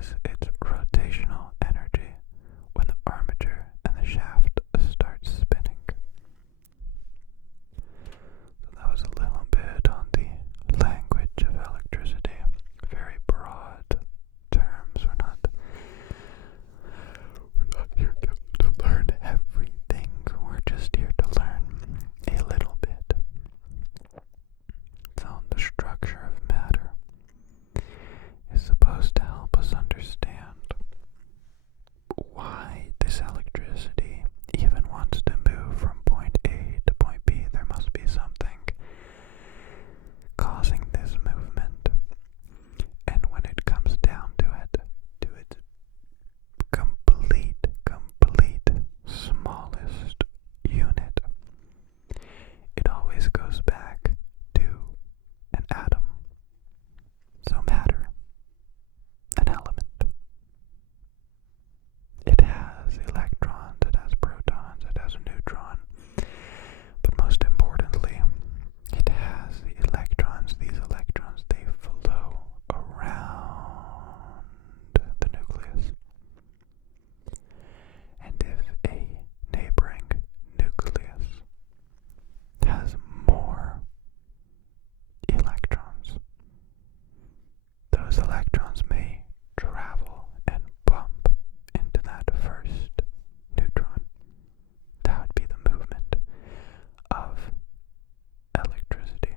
loses its rotational energy when the armature and the shaft start spinning. So that was a little bit on the language of electricity. Very broad terms. We're not here to learn everything. We're just here to learn a little bit. So the structure of matter is supposed to help us understand why this electricity even wants to move from point A to point B. There must be something causing this movement. And when it comes down to its complete smallest unit, it always goes back to an atom. So matter, an element. It has electrons, it has protons, it has a neutron, but most importantly, it has the electrons. These electrons, they flow around the nucleus. And if a neighboring nucleus has more electrons, those electrons may travel and bump into that first neutron. That would be the movement of electricity.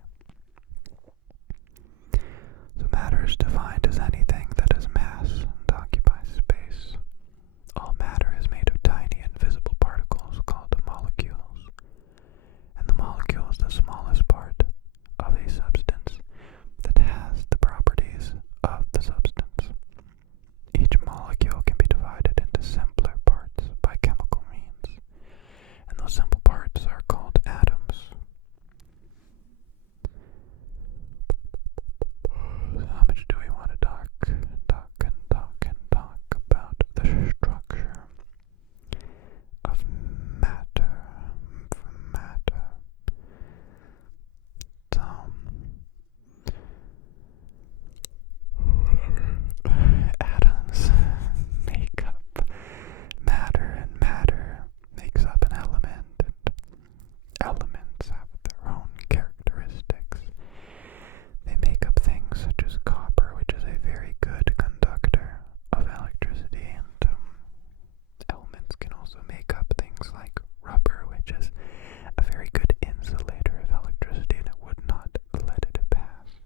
So matter is defined as anything that has mass and occupies space. All matter is made of tiny invisible particles called molecules, and the molecule is the smallest part of a substance that has the properties of the substance. Each molecule can be divided into simpler parts by chemical means, and those simple parts are called atoms. How much do we want to talk about the structure of matter? So, atoms make up matter, and matter makes up an element, and elements have their own characteristics. They make up things such as copper, which is a very good conductor of electricity, and elements can also make up things like rubber, which is a very good insulator of electricity, and it would not let it pass.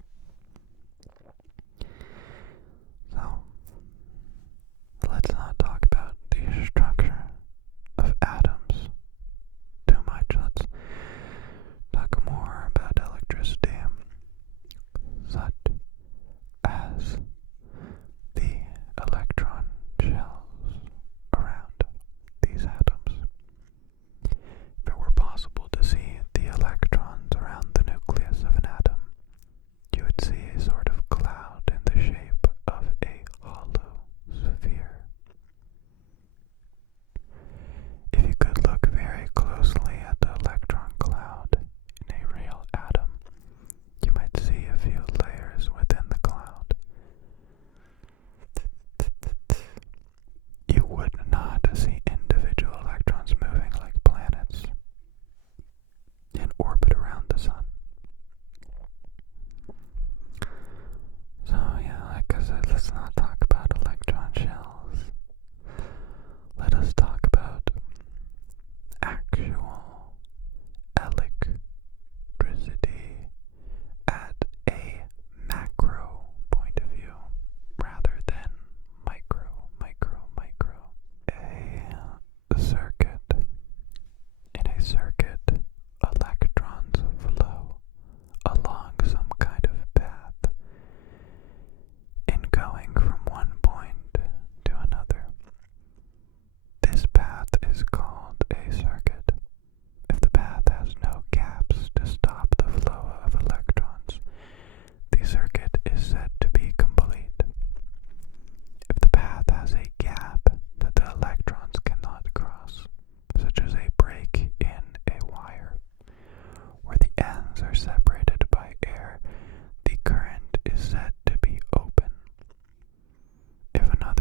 So, let's not talk about the structure of atoms too much. Let's talk more about electricity, such as the electron shells around these atoms. If it were possible to see the electrons around the nucleus of an atom, you would see a sort of cloud in the shape of a hollow sphere. If you could look very closely at the electron cloud in a real atom, you might see a few layers within the cloud. You would not see individual electrons moving like planets in orbit around the sun. So yeah, like I said, let's not talk about electron shells. Let us talk about actual electricity at a macro point of view rather than micro. In a circuit, electrons flow along some kind of path in going from one point to another. This path is called a circuit. If the path has no gaps to stop the flow of electrons, the circuit is said to be complete. If the path has a gap that the electrons cannot cross, such as a break in a wire, where the ends are separated by air, the current is said to be open. If another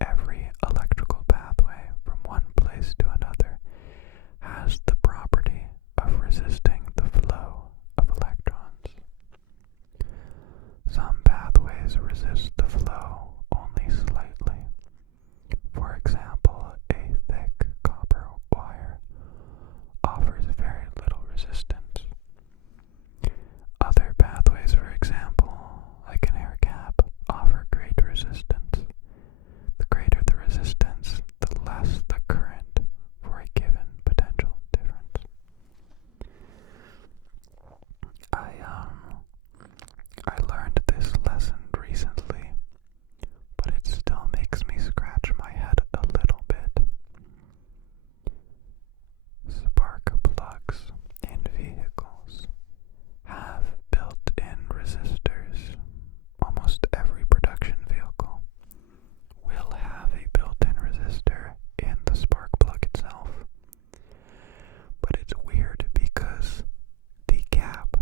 every electrical pathway from one place to another has the property of resisting the flow of electrons. Some pathways resist the flow only slightly. For example, a thick copper wire offers very little resistance. Other pathways, for example, like an air gap, offer great resistance. The greater the resistance, the less the current for a given potential difference. I learned this lesson recently, but it still makes me scratch my head a little bit. Spark plugs in vehicles have built-in resistors. Almost every production vehicle will have a built-in resistor in the spark plug itself. But it's weird because the gap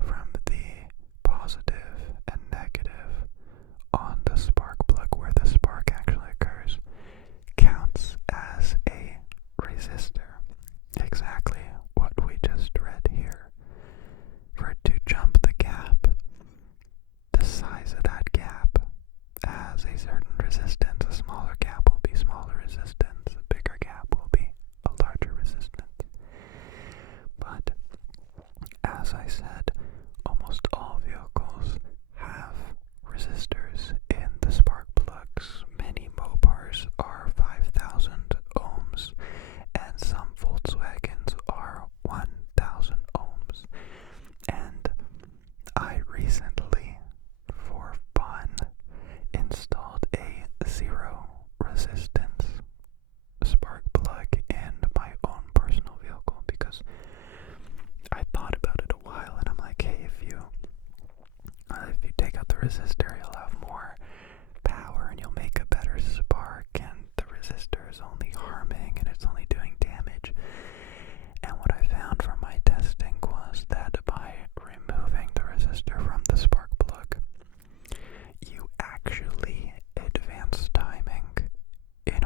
from the positive and negative on the spark plug where the spark actually occurs counts as a resistor. Exactly what we just read here. For it to jump the gap, the size of that gap has a certain resistance. A smaller gap will be smaller resistance. A bigger gap will be a larger resistance. But, as I said, almost all vehicles have resistors in the spark plugs. Many Mopars are 5,000 ohms, and some Volkswagens are 1,000 ohms. And I recently, for fun, installed a zero resistance spark plug in my own personal vehicle because I thought about it a while, and I'm like, hey, if you take out the resistor, you'll have more power and you'll make a better spark, and the resistor is only harming and it's only doing damage. And what I found from my testing was that by removing the resistor from the spark plug, you actually advance timing in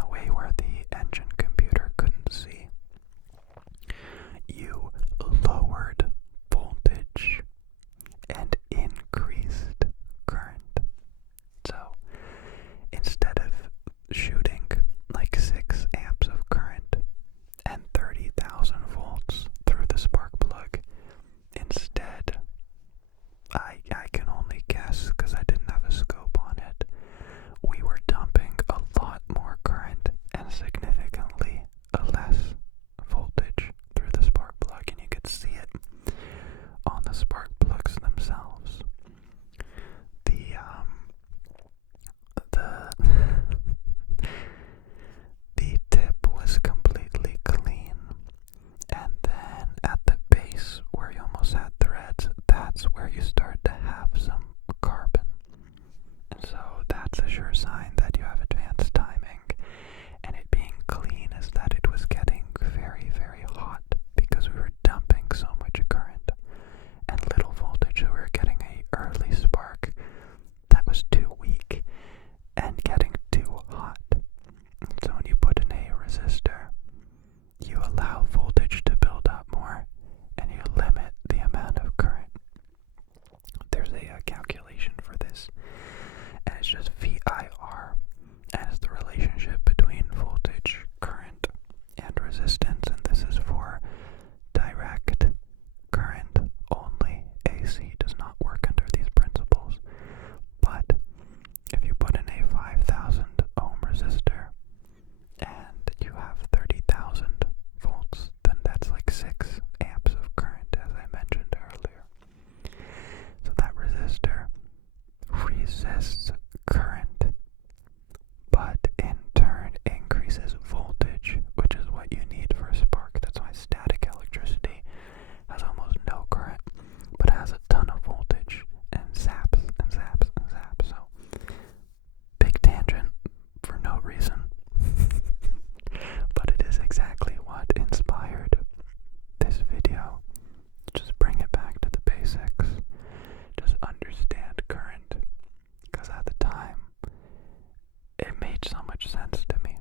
much sense to me.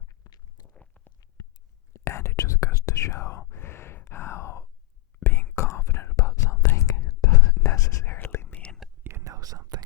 And it just goes to show how being confident about something doesn't necessarily mean you know something.